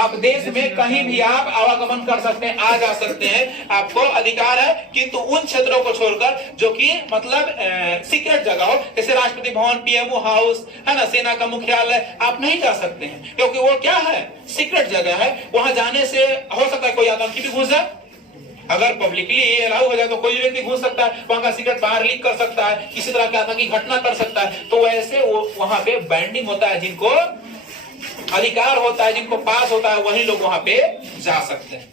आप देश में कहीं भी आप आवागमन कर सकते हैं, आ जा सकते हैं, आपको अधिकार है। किंतु उन क्षेत्रों को छोड़कर जो कि मतलब सीक्रेट जगह हो, जैसे राष्ट्रपति भवन, पीएमओ हाउस है ना, सेना का मुख्यालय, आप नहीं जा सकते हैं, क्योंकि वो क्या है, सीक्रेट जगह है। वहां जाने से हो सकता है कोई आतंकी भी घुस जाए। अगर पब्लिकली ये अलाउ हो जाए तो कोई व्यक्ति घुस सकता है, वहां का सीक्रेट बाहर लीक कर सकता है, किसी तरह की आतंकी घटना कर सकता है। तो वैसे वो वहां पे बैंडिंग होता है, जिनको अधिकार होता है, जिनको पास होता है, वही लोग वहां पे जा सकते हैं।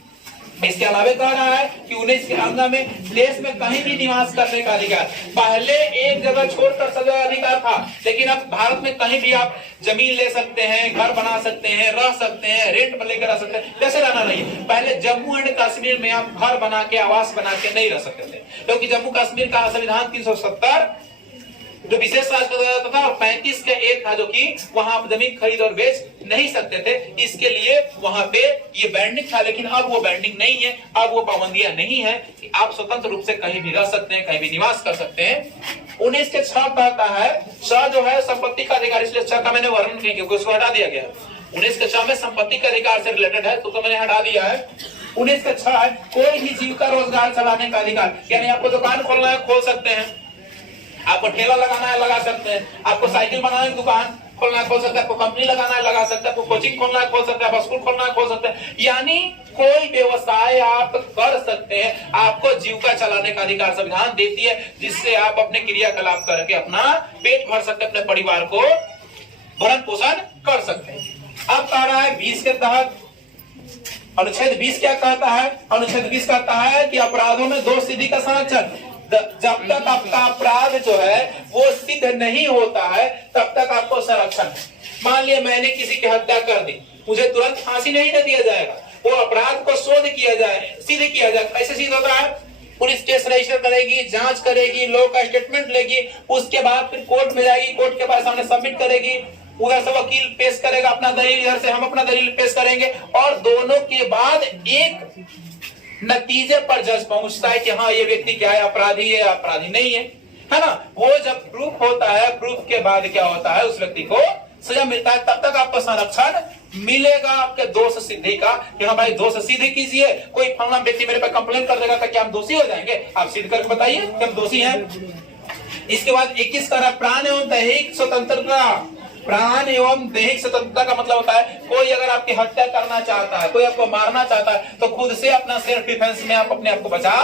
इसके अलावा कह रहा है कि 19 के अंग में देश में कहीं भी निवास करने का अधिकार। पहले एक जगह छोड़कर सब जगह अधिकार था, लेकिन अब भारत में कहीं भी आप जमीन ले सकते हैं, घर बना सकते हैं, रह सकते हैं, रेंट पर लेकर रह सकते हैं। कैसे रहना नहीं है, पहले जम्मू एंड कश्मीर में आप घर बना के, आवास बना के नहीं रह सकते थे, क्योंकि जम्मू कश्मीर का संविधान 370 जो विशेष राज्य था, और 35 का एक था जो कि वहां आप जमीन खरीद और बेच नहीं सकते थे। इसके लिए वहां पे ये बैंडिंग था, लेकिन अब वो बैंडिंग नहीं है, अब वो पाबंदियां नहीं है कि आप स्वतंत्र रूप से कहीं भी रह सकते हैं, कहीं भी निवास कर सकते हैं। 19 के 6 कहता है, 6 जो है संपत्ति का अधिकार, इसलिए 6 का मैंने वर्णन नहीं किया, उसको हटा दिया गया। 19 के 6 में संपत्ति के अधिकार से रिलेटेड है, तो मैंने हटा दिया है। 19 के 6 है, कोई भी जीविका रोजगार चलाने का अधिकार, यानी आपको दुकान खोलना है खोल सकते हैं, आपको ठेला लगाना है लगा सकते हैं, आपको साइकिल बनाना है दुकान खोलना है खोल सकते हैं, आपको कंपनी लगाना है लगा सकते हैं, आपको कोचिंग खोलना है खोल सकते हैं, आपको स्कूल खोलना है खोल सकते हैं। यानी कोई व्यवसाय आप कर सकते हैं, आपको जीविका चलाने का अधिकार संविधान देती है, जिससे आप अपने क्रियाकलाप करके अपना पेट भर सकते हैं, अपने परिवार को भरण पोषण कर सकते हैं। अब कह रहा है 20 के तहत अनुच्छेद 20 क्या कहता है, अनुच्छेद 20 कहता है कि अपराधों में दोष सिद्धि का संरक्षण। जब तक आपका अपराध जो है वो सिद्ध नहीं होता है, तब तक आपको संरक्षण है। मान लिया मैंने किसी की हत्या कर दी, मुझे तुरंत फांसी नहीं दे दिया जाएगा, वो अपराध को शोध किया जाए, सिद्ध किया जाए। कैसे सिद्ध होता है, पुलिस केस रजिस्टर करेगी, जांच करेगी, लोग का स्टेटमेंट लेगी, उसके बाद फिर कोर्ट में जाएगी, कोर्ट के पास सामने सबमिट करेगी, उधर से वकील पेश करेगा अपना दलील, इधर से हम अपना दलील पेश करेंगे, और दोनों के बाद एक नतीजे पर जज पहुंचता है कि हाँ ये व्यक्ति क्या है, अपराधी है, अपराधी नहीं है ना। वो जब प्रूफ होता है, प्रूफ के बाद क्या होता है, उस व्यक्ति को सजा मिलता है, तब तक आपको संरक्षण मिलेगा आपके दोष सिद्धि का, कि हाँ भाई दोष सिद्ध कीजिए। कोई फलाना व्यक्ति मेरे पे कंप्लेन कर देगा कि हम दोषी हो जाएंगे, आप सिद्ध करके बताइए कि हम दोषी हैं। इसके बाद 21 का प्राण एवं दैहिक स्वतंत्रता। प्राण एवं दैहिक स्वतंत्रता का मतलब होता है, कोई अगर आपकी हत्या करना चाहता है, कोई आपको मारना चाहता है, तो खुद से अपना सेल्फ डिफेंस में आप अपने आप को बचा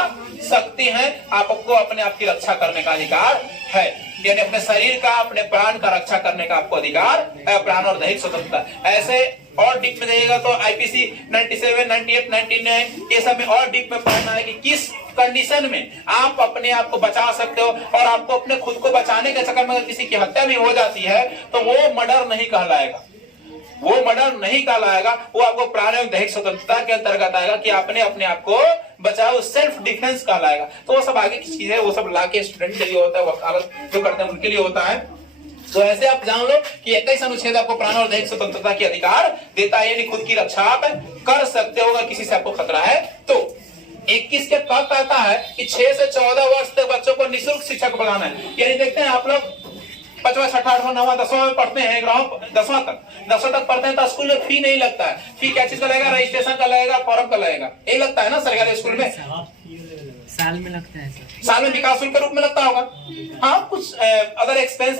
सकते हैं। आपको अपने आप की रक्षा करने का अधिकार है, यानी अपने शरीर का, अपने प्राण का रक्षा करने का आपको अधिकार है। प्राण और दैहिक स्वतंत्रता। ऐसे और डीप में जाइएगा तो आईपीसी 97, 98, 99 ये सब में और डीप में पढ़ना है कि किस कंडीशन में आप अपने आप को बचा सकते हो। और आपको अपने खुद को बचाने के चक्कर में अगर किसी की हत्या भी हो जाती है तो वो मर्डर नहीं कहलाएगा, वो मर्डर नहीं कहलाएगा, वो आपको प्राण एवं दैहिक स्वतंत्रता के अंतर्गत आएगा कि आपने अपने आप को बचाओ, सेल्फ डिफेंस कहलाएगा। तो वो सब आगे की चीज है, वो सब ला के स्टूडेंट के लिए होता है, वकालत जो करते हैं उनके लिए होता है। तो ऐसे आप जान लो कि 21 अनुच्छेद आपको प्राण और दैहिक स्वतंत्रता के अधिकार देता है, यानी खुद की रक्षा आप कर सकते हो अगर किसी से आपको खतरा है तो। 21 के कब कहता है कि 6 से 14 वर्ष तक बच्चों को निःशुल्क शिक्षा को प्रदान है। यानी देखते हैं आप लोग 5वां, 6वां, 8वां, 9वां, 10वां में पढ़ते हैं, 10वां तक पढ़ते हैं तो स्कूल में फी नहीं लगता है। फी क्या चीज का लगेगा, रजिस्ट्रेशन का लगेगा, फॉर्म का लगेगा, यही लगता है ना सरकारी स्कूल में। साल में लगता है सर, साल में विकास शुल्क के रूप में लगता होगा। हाँ, कुछ अदर एक्सपेंस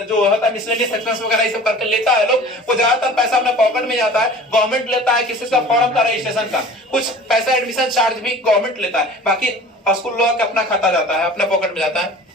जो होता है मिसलेनियस एक्सपेंस वगैरह ये सब करके लेता है लोग, वो ज्यादातर पैसा अपने पॉकेट में जाता है। गवर्नमेंट लेता है किसी का फॉर्म का, रजिस्ट्रेशन का, कुछ पैसा एडमिशन चार्ज भी गवर्नमेंट लेता है, बाकी स्कूल लोगों का अपना खाता जाता है, अपने पॉकेट में जाता है।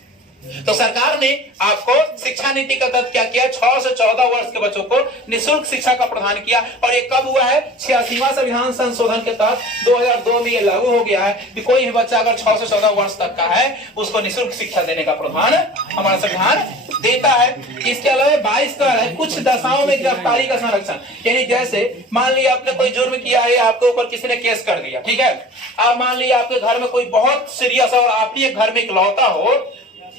तो सरकार ने आपको शिक्षा नीति का तहत क्या किया, 6 से 14 वर्ष के बच्चों को निःशुल्क शिक्षा का प्रदान किया। और ये कब हुआ है, 86वां संविधान संशोधन के तहत 2002 में ये लागू हो गया है कि कोई भी बच्चा अगर 6 से 14 वर्ष तक का है उसको निःशुल्क शिक्षा देने का प्रावधान हमारा संविधान देता है। इसके अलावा 22 का है कुछ दशाओं में गिरफ्तारी का संरक्षण। यानी जैसे मान लिया आपने कोई जुर्म किया है, आपके ऊपर किसी ने केस कर दिया, ठीक है। अब मान लिया आपके घर में कोई बहुत सीरियस और आप ही घर में इकलौता हो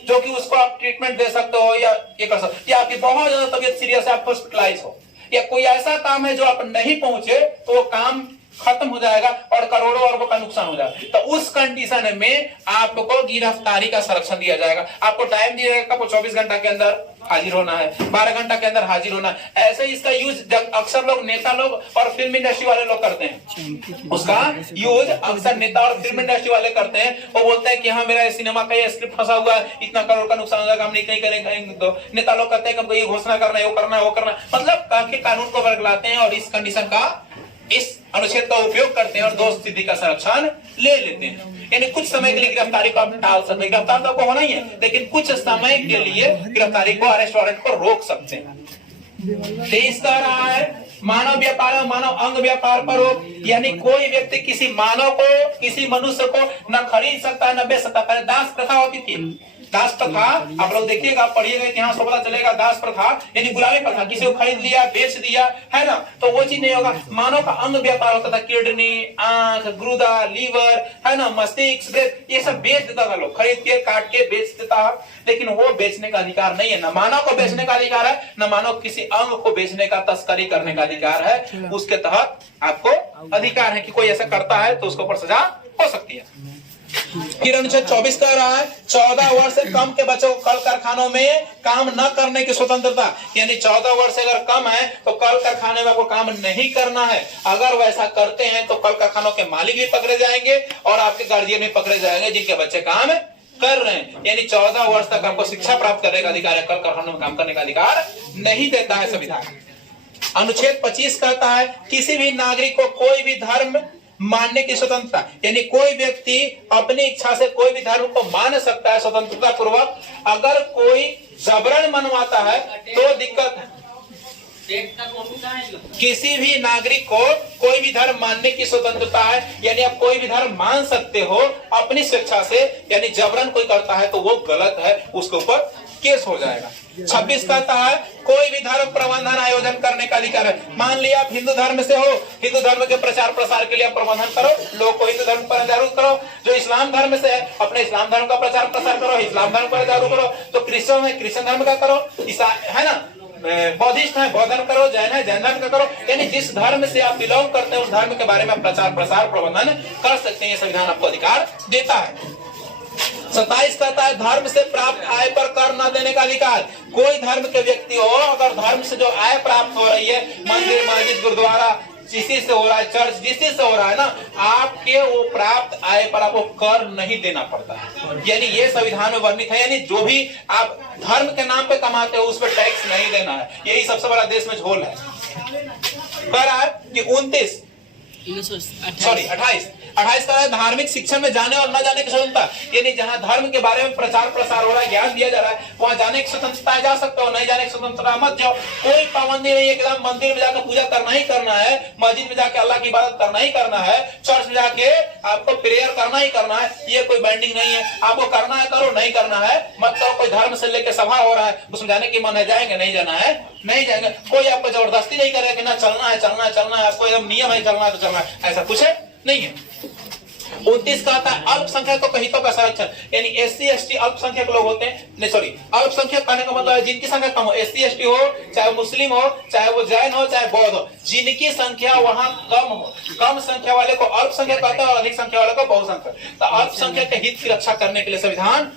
जो कि उसको आप ट्रीटमेंट दे सकते हो या ये कर सकते हो, या आपकी बहुत ज्यादा तबीयत सीरियस है, आप हॉस्पिटलाइज हो, या कोई ऐसा काम है जो आप नहीं पहुंचे तो वो काम खत्म हो जाएगा और करोड़ों अरबों का नुकसान हो जाएगा। तो उस कंडीशन में आपको गिरफ्तारी का संरक्षण दिया जाएगा। आपको टाइम दिया जाएगा, आपको 24 घंटा के अंदर हाजिर होना है, 12 घंटा के अंदर हाजिर होना है। ऐसे ही इसका यूज अक्सर लोग, नेता लोग और फिल्म इंडस्ट्री वाले लोग करते हैं। उसका यूज अक्सर नेता और फिल्म इंडस्ट्री वाले करते हैं। वो बोलते हैं कि हाँ मेरा सिनेमा का ये स्क्रिप्ट फंसा हुआ है, इतना करोड़ का नुकसान हो जाएगा, हम नहीं करेंगे। तो नेता लोग कहते हैं कि हमको ये घोषणा करना है, वो करना है, वो करना है, मतलब काफी कानून को वर्गलाते हैं और इस कंडीशन का, इस अनुच्छेद का उपयोग करते हैं और दोष सिद्धि का संरक्षण ले लेते हैं। यानी कुछ समय के लिए गिरफ्तारी को आप टाल सकते हैं। गिरफ्तार तो आपको होना ही है, लेकिन कुछ समय के लिए गिरफ्तारी को, अरेस्ट वारंट को रोक सकते हैं। 23 कह रहा है मानव व्यापार और मानव अंग व्यापार पर रोक, यानी कोई व्यक्ति किसी मानव को, किसी मनुष्य को न खरीद सकता है न बेच सकता है। दास प्रथा होती थी, दास प्रथा आप लोग देखिएगा, पढ़िएगा इतिहास, पता चलेगा। दास प्रथा यानी गुलामी प्रथा, किसी को खरीद लिया, बेच दिया, है ना, तो वो चीज नहीं होगा। मानव का अंग व्यापार होता था, किडनी, आंख, गुर्दा, लीवर, है ना, मस्तिष्क, ये सब बेच देता था लोग, खरीद के काट के बेच देता। लेकिन वो बेचने का अधिकार नहीं है, न मानव को बेचने का अधिकार है, न मानव किसी अंग को बेचने का, तस्करी करने का अधिकार है। उसके तहत आपको अधिकार है कि कोई ऐसा करता है तो उसके ऊपर सजा हो सकती है। फिर अनुच्छेद 24 कह रहा है 14 वर्ष से कम के बच्चों को कल कारखानों में काम न करने की स्वतंत्रता, यानी 14 वर्ष से अगर कम है तो कल कारखाने में आपको काम नहीं करना है। अगर वैसा करते हैं तो कल कारखानों के मालिक भी पकड़े जाएंगे और आपके गार्जियन भी पकड़े जाएंगे जिनके बच्चे काम कर रहे हैं। यानी 14 वर्ष तक आपको शिक्षा प्राप्त करने का अधिकार है, कल कारखानों में काम करने का अधिकार नहीं देता है संविधान। अनुच्छेद 25 कहता है किसी भी नागरिक को कोई भी धर्म मानने की स्वतंत्रता, यानी कोई व्यक्ति अपनी इच्छा से कोई भी धर्म को मान सकता है स्वतंत्रता पूर्वक। अगर कोई जबरन मनवाता है तो दिक्कत है। किसी भी नागरिक को कोई भी धर्म मानने की स्वतंत्रता है, यानी आप कोई भी धर्म मान सकते हो अपनी स्वेच्छा से, यानी जबरन कोई करता है तो वो गलत है, उसके ऊपर केस हो जाएगा। 26 कहता है कोई भी धर्म प्रबंधन आयोजन करने का अधिकार है। मान लिया आप हिंदू धर्म से हो, हिंदू धर्म के प्रचार प्रसार के लिए आप प्रबंधन करो, लोग को हिंदू धर्म पर जागरूक करो। जो इस्लाम धर्म से है अपने इस्लाम धर्म का प्रचार प्रसार करो, इस्लाम धर्म पर जागरूक करो। तो क्रिश्चियन है क्रिश्चियन धर्म का करो, है ना, बौद्धिस्ट है बौद्ध धर्म करो, जैन है जैन धर्म का करो। यानी जिस धर्म से आप बिलोंग करते हैं उस धर्म के बारे में प्रचार प्रसार प्रबंधन कर सकते हैं, ये संविधान आपको अधिकार देता है। 27 कहता है धर्म से प्राप्त आय पर कर न देने का अधिकार। कोई धर्म के व्यक्ति हो, अगर धर्म से जो आय प्राप्त हो रही है, मंदिर मस्जिद गुरुद्वारा जिसी से हो रहा है, चर्च जिसी से हो रहा है ना, आपके वो प्राप्त आय पर आपको कर नहीं देना पड़ता है। यानी ये संविधान में वर्णित है, यानी जो भी आप धर्म के नाम पे कमाते हो उस पर टैक्स नहीं देना है। यही सबसे बड़ा देश में झोल है। कह रहा है कि 28 का है धार्मिक शिक्षण में जाने और न जाने की स्वतंत्रता, यानी जहां धर्म के बारे में प्रचार प्रसार हो रहा है, ज्ञान दिया जा रहा है, वहां जाने की स्वतंत्रता जा सकते हो, नहीं जाने की स्वतंत्रता मत जाओ। कोई पाबंदी नहीं है कि मंदिर में जाकर पूजा करना ही करना है, मस्जिद में जाके अल्लाह की इबादत करना ही करना है, चर्च में जाके आपको प्रेयर करना ही करना है, ये कोई बैंडिंग नहीं है। आपको करना है करो, नहीं करना है मत करो। कोई धर्म से लेकर सभा हो रहा है उसमें जाने की मन है, जाएंगे, नहीं जाना है नहीं जाएंगे। कोई आपको जबरदस्ती नहीं करेगा कि ना चलना है चलना है चलना है, आपको एकदम नियम है चलना है तो चलना है, ऐसा कुछ नहीं है। 29 का आता है अल्पसंख्यकों का हितों का संरक्षण, यानी SC ST अल्पसंख्यक लोग होते हैं, नहीं सॉरी अल्पसंख्यक कहने का मतलब है जिनकी संख्या कम हो, SC ST हो, चाहे मुस्लिम हो, चाहे वो जैन हो, चाहे बौद्ध हो, जिनकी संख्या वहां कम हो। कम संख्या वाले को अल्पसंख्यक कहते हैं और अधिक संख्या वाले को बहुसंख्यक। तो अल्पसंख्यक के हित की रक्षा करने के लिए संविधान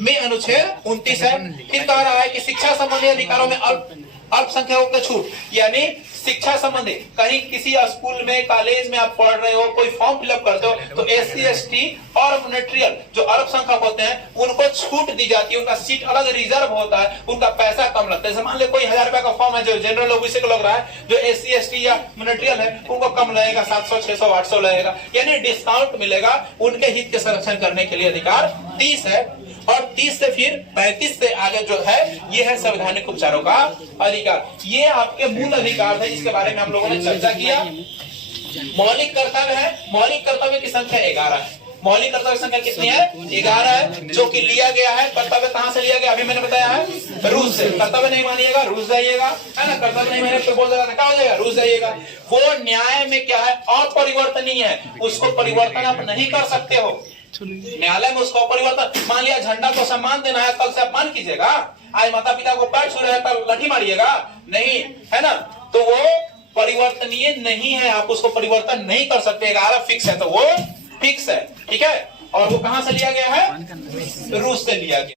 में अनुच्छेद 29 है। फिर कह रहा है कि शिक्षा संबंधी अधिकारों में अल्पसंख्यकों का छूट, यानी शिक्षा संबंधी कहीं किसी स्कूल में कॉलेज में आप पढ़ रहे हो, कोई फॉर्म फिलअप करते हो तो SC ST और मॉनिटरियल जो अल्पसंख्यक होते हैं उनको छूट दी जाती है, उनका सीट अलग रिजर्व होता है, उनका पैसा कम लगता है। जैसे मान ले कोई 1000 रुपए का फॉर्म है जो जनरल ओबीसी को लग रहा है, जो SC ST या मॉनिटरियल है उनको कम लगेगा, 700 600 800 लगेगा, यानी डिस्काउंट मिलेगा। उनके हित के संरक्षण करने के लिए अधिकार 30 है। और 30 से फिर 35 से आगे जो है ये है संवैधानिक उपचारों का अधिकार। ये आपके मूल अधिकार है जिसके बारे में हम लोगों ने चर्चा किया। मौलिक कर्तव्य है, मौलिक कर्तव्य की संख्या 11 है। मौलिक कर्तव्य की संख्या कितनी है? 11 है, जो कि लिया गया है। कर्तव्य कहां से लिया गया? अभी मैंने बताया है रूस से। कर्तव्य नहीं मानिएगा रूस जाइएगा, है ना। कर्तव्य नहीं मानिएगा तो बोल देगा क्या हो जाएगा? रूस जाइएगा। वो न्याय में क्या है? अपरिवर्तनीय है, उसको परिवर्तन आप नहीं कर सकते हो। न्यायालय में उसको परिवर्तन, मान लिया झंडा को सम्मान देना है, कल से अपमान कीजिएगा। आज माता पिता को पैर छू रहे हैं, कल लाठी मारिएगा नहीं, है ना। तो वो परिवर्तनीय नहीं है, आप उसको परिवर्तन नहीं कर सकते। 11 फिक्स है तो वो फिक्स है, ठीक है। और वो कहां से लिया गया है? रूस से लिया गया।